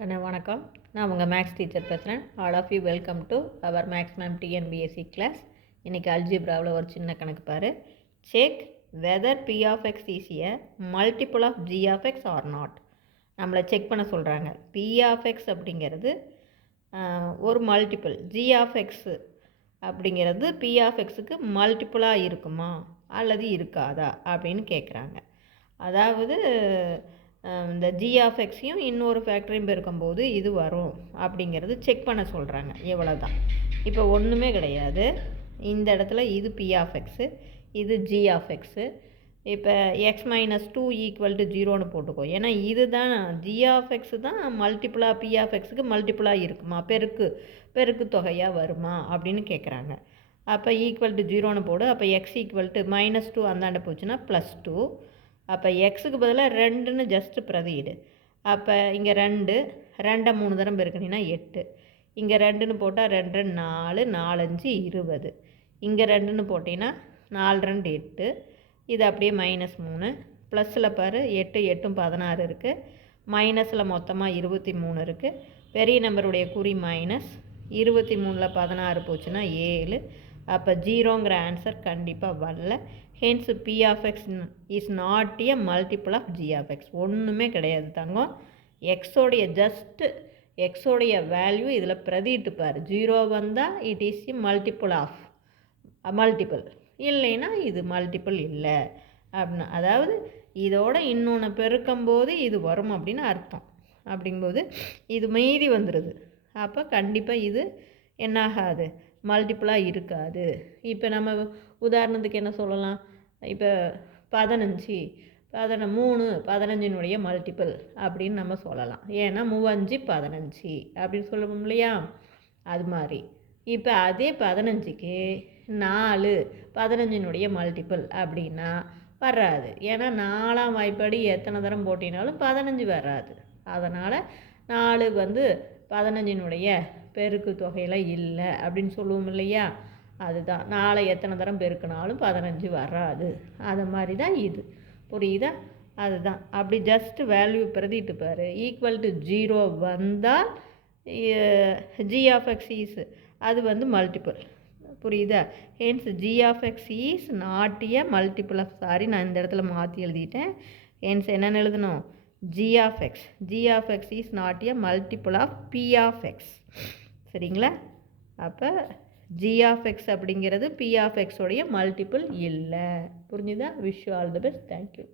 வணக்கம். நான் உங்கள் மேக்ஸ் டீச்சர் பேசுகிறேன். All of you welcome to our maths ma'am TNPSC class. இன்றைக்கி அல்ஜிப்ராவில் ஒரு சின்ன கணக்கு பாரு. Check whether P of X is a multiple of G of X or not. நம்மளை செக் பண்ண சொல்கிறாங்க. பி ஆஃப் எக்ஸ் அப்படிங்கிறது ஒரு மல்டிபிள், ஜி ஆஃப் எக்ஸு அப்படிங்கிறது பி ஆஃப் எக்ஸுக்கு மல்டிப்புளாக இருக்குமா அல்லது இருக்காதா அப்படின்னு கேட்குறாங்க. அதாவது இந்த ஜி ஆஃப் எக்ஸையும் இன்னொரு ஃபேக்டரியும் பெருக்கும்போது இது வரும் அப்படிங்கிறது செக் பண்ண சொல்கிறாங்க. எவ்வளோ தான். இப்போ ஒன்றுமே கிடையாது. இந்த இடத்துல இது பி ஆஃப் எக்ஸு, இது ஜி ஆஃப் எக்ஸு. இப்போ எக்ஸ் மைனஸ் 2 ஈக்குவல் டு 0ன்னு போட்டுக்கோ. ஏன்னா இது தான் ஜி ஆஃப் எக்ஸு தான் மல்டிப்புளாக பி ஆஃப் எக்ஸுக்கு மல்டிப்புளாக இருக்குமா, பெருக்கு தொகையாக வருமா அப்படின்னு கேட்குறாங்க. அப்போ ஈக்குவல் டு 0ன்னு போடு. அப்போ எக்ஸ் ஈக்குவல் டு -2 அந்தாண்ட போச்சுன்னா +2. அப்போ எக்ஸுக்கு பதிலாக 2ன்னு ஜஸ்ட்டு பிரதியிடு. அப்போ இங்கே 2 3 தரம் பெருக்கினீங்கன்னா 8. இங்கே 2ன்னு போட்டால் 2 4 4 5 20. இங்கே 2ன்னு போட்டிங்கன்னா 4 2 8. இது அப்படியே -3. ப்ளஸில் பாரு 8 8 16 இருக்குது. மைனஸில் மொத்தமாக 23 இருக்குது. பெரிய நம்பருடைய குறி மைனஸ். 23ல் 16 போச்சுன்னா 7. அப்போ 0ங்கிற ஆன்சர் கண்டிப்பாக வரல. Hence p of X is not a multiple of G of x. ஒன்றுமே கிடையாது தங்கம். எக்ஸோடைய வேல்யூ இதில் பிரதிட்டுப்பார். 0 வந்தால் இட் இஸ் எ மல்டிபிள், இல்லைன்னா இது மல்டிபிள் இல்லை அப்படின்னா, அதாவது இதோட இன்னொன்று பெருக்கும்போது இது வரும் அப்படின்னு அர்த்தம். அப்படிங்கும்போது இது மீதி வந்துடுது. அப்போ கண்டிப்பாக இது என்னாகாது, மல்டிப்புளாக இருக்காது. இப்போ நம்ம உதாரணத்துக்கு என்ன சொல்லலாம், இப்போ 15 15னுடைய மல்டிப்பிள் அப்படின்னு நம்ம சொல்லலாம். ஏன்னா 3 5 அப்படின்னு சொல்லுவோம் இல்லையா, அது மாதிரி. இப்போ அதே 15க்கு 4 15னுடைய மல்டிப்பிள் அப்படின்னா வராது. ஏன்னா 4ஆம் வாய்ப்படி எத்தனை தரம் போட்டினாலும் 15 வராது. அதனால் 4 15னுடைய பெருக்கு தொகையில் இல்லை அப்படின்னு சொல்லுவோம் இல்லையா, அதுதான். 4 எத்தனை தரம் பெருக்கினாலும் 15 வராது. அது மாதிரி தான் இது. புரியுதா? அதுதான். அப்படி ஜஸ்ட்டு வேல்யூ பிரதிட்டு பாரு. ஈக்குவல் டு 0 வந்தால் ஜி ஆஃப் எக்ஸ் ஈஸ் அது மல்டிபிள். புரியுதா? Hence g of x is not a multiple of, sorry நான் இந்த இடத்துல மாற்றி எழுதிட்டேன். ஹென்ஸ் என்னென்னு எழுதணும், g of X is not a multiple of p of x. சரிங்களா? அப்போ ஜி ஆஃப் எக்ஸ் அப்படிங்கிறது பி ஆஃப் எக்ஸோடைய மல்டிபிள் இல்லை. புரிஞ்சுதா? Wish you all the best. Thank you.